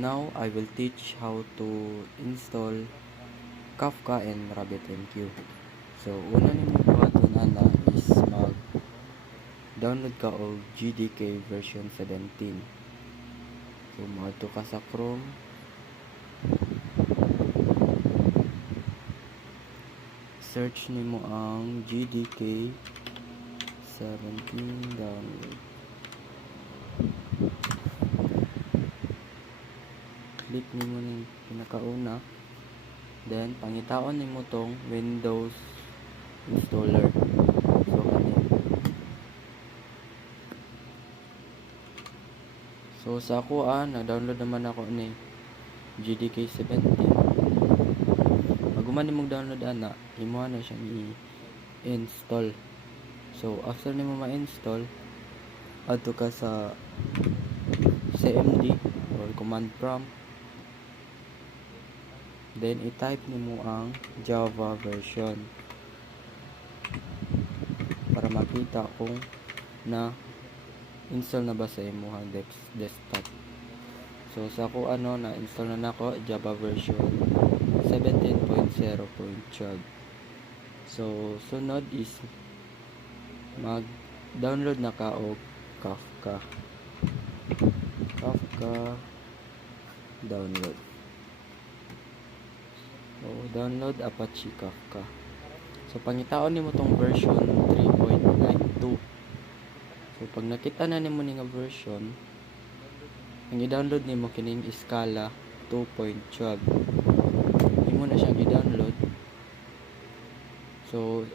Now I will teach how to install Kafka and RabbitMQ. So una nimo buhaton ana is mag-download ka og GDK version 17. So moadto ka sa Chrome. Search nimo ang GDK 17 download. Click nimo ning pinakauna. Then pangitaon nimo tong Windows installer. So kani. So sa ako na-download naman ako ni GDK 17. Pag human nimong download ana, imo na siya i-install. So after nimo ma-install, adto ka sa CMD or command prompt. Then i-type nimo ang Java version para makita kung na install na ba sa imong desktop. So sa ako na-install na nako Java version 17.0.12. So sunod is mag-download na ka og Kafka download. So download Apache Kafka. So pangitaon nimo tong version 3.92. So pag nakita na nimo ni nga version, ang i-download nimo kining Scala 2.12. Imo na siyang i-download. So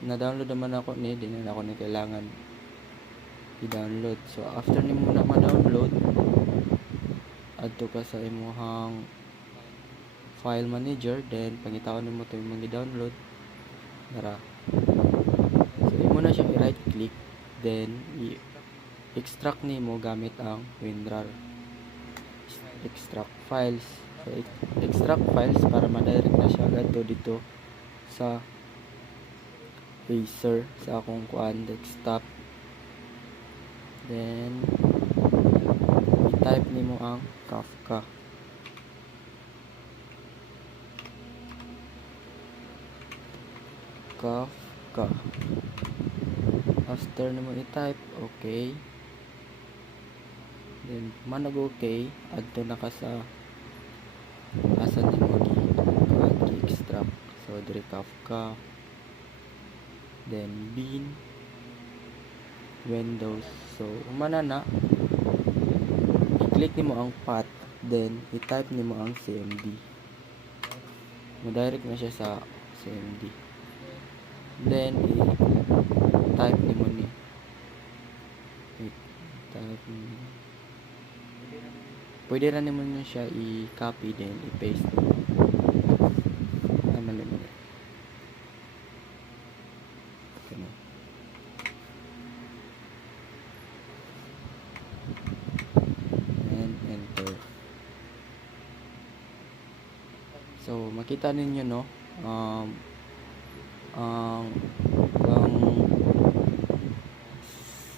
na-download naman ako ni, di na ako na kailangan i-download. So after nimo na ma-download, adto ka sa imong file manager, then pangitaon nimo to imong i-download. Tara. So imo na siyang i-right click, then i-extract nimo gamit ang WinRAR. Extract files. So extract files para ma-direct na siya agad dito sa Acer sa akong desktop. Then i-type nimo ang Kafka. After nimo i-type, okay. Then manag okay, adto na ka sa asan nimo i-extract. So dire Kafka, then bin, Windows. So humana na, i-click nimo ang path, then i-type nimo ang CMD. Mo-direct na siya sa CMD. Then i-type nimo ni pwede rin nimo na siya i-copy, then i-paste. Mali. Okay na. And enter. So makita ninyo no, ang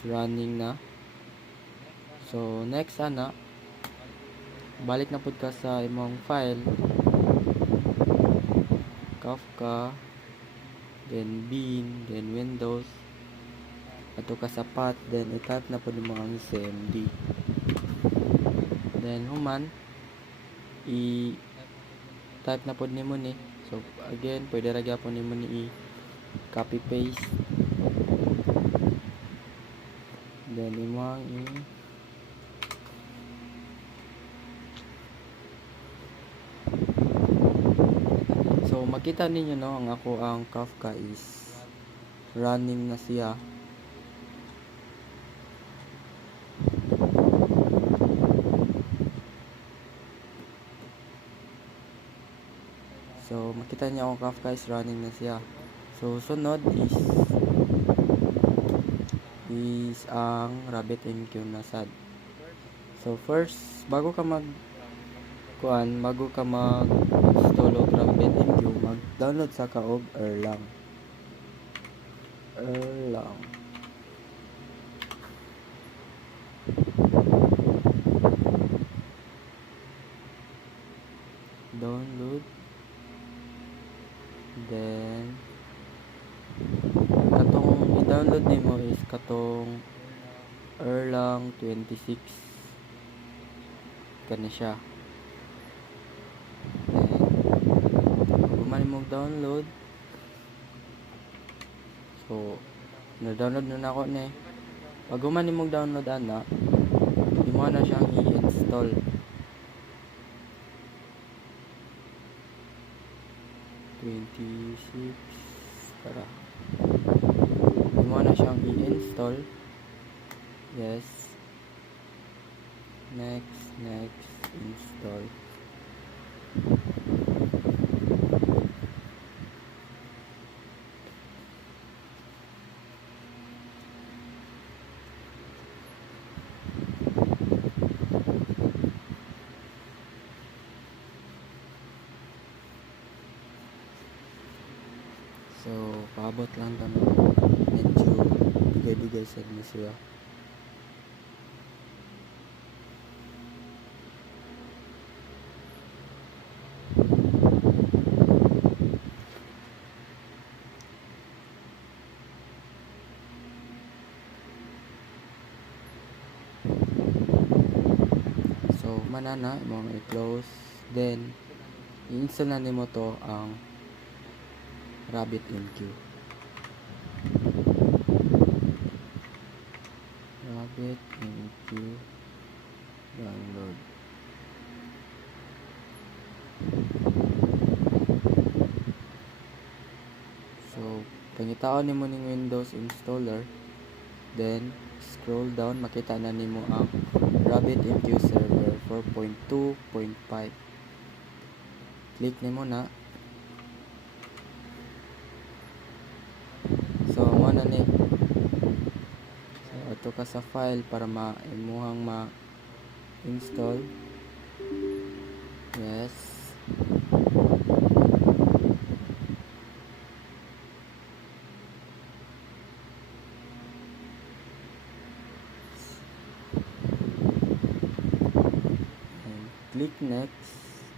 running na. So next balik na pud ka sa imong file Kafka, then bin, then Windows, ato ka sa path, then i-type na pud mo ang CMD. Then human i-type na pud nimo ni. So again, pwede ra gyapon nimo ni i-copy paste. Then imo So makita ninyo no, ang Kafka is running na siya. So makita niyo ang Kafka is running na siya. So sunod is ang RabbitMQ na sad. So first, bago ka mag-install og RabbitMQ, mag-download sa kaog Erlang. Erlang 26 kani siya. Then human mo download. So na-download na ako ni. Pag human mo download ana, imo na siyang i-install. Para imo na siyang i-install. Yes. Next, install. So, paabot lang kami. Medyo dugay-dugay sa siya. So, manana mo i-close. Then, i-install na nimo to ang RabbitMQ. RabbitMQ download. So, pangitaon nimo ning Windows installer, then scroll down, makita na nimo ang RabbitMQ server 4.2.5. Click nimo na. So, mo na ni. So, ato ka sa file para imuhang ma-install. Yes. And click next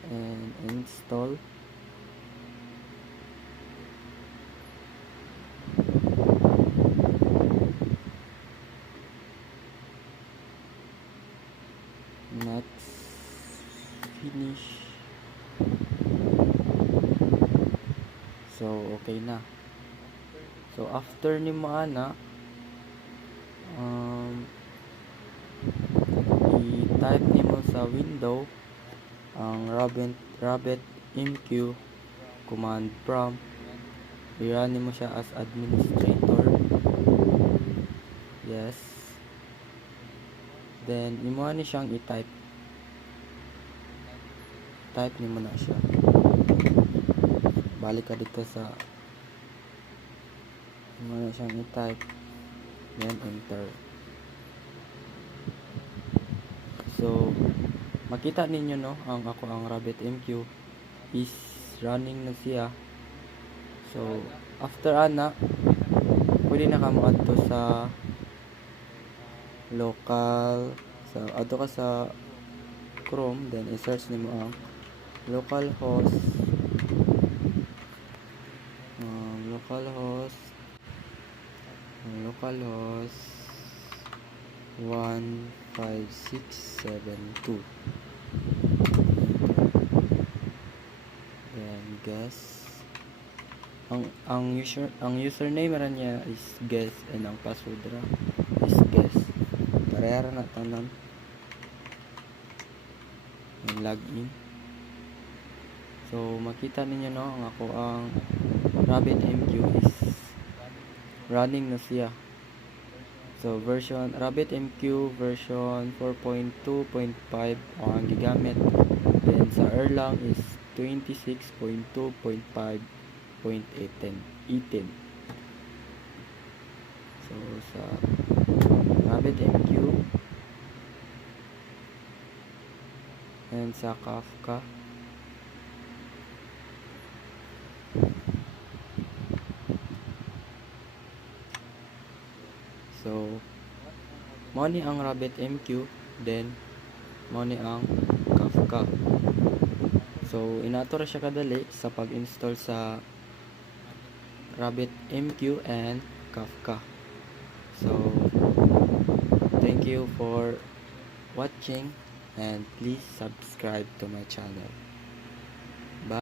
and install. Next, finish. So, okay na. So, after ni mo ana, i-type nimo sa window ang RabbitMQ command prompt. I-run nimo siya as administrator. Yes. Then, imo ni siyang i-type. Type nimo na siya. Balik ka dito sa imo na siyang i-type. Then, enter. So, makita ninyo no, ang RabbitMQ is running na siya. So, after ana, pwede na ka mo adto sa local, adto ka sa Chrome, then i-search nimo ang localhost 15672. Then guess ang username ra niya is guess and ang password ra is guess. Pareha ra na tanan. And login. So makita ninyo no ang RabbitMQ is running na siya. So RabbitMQ version 4.2.5 ang gigamit. Then sa Erlang is 26.2.5.18. So sa RabbitMQ and sa Kafka, so mo ni ang RabbitMQ, then mo ni ang Kafka. So inato ra siya kadali sa pag-install sa RabbitMQ and Kafka. So thank you for watching and please subscribe to my channel. Bye.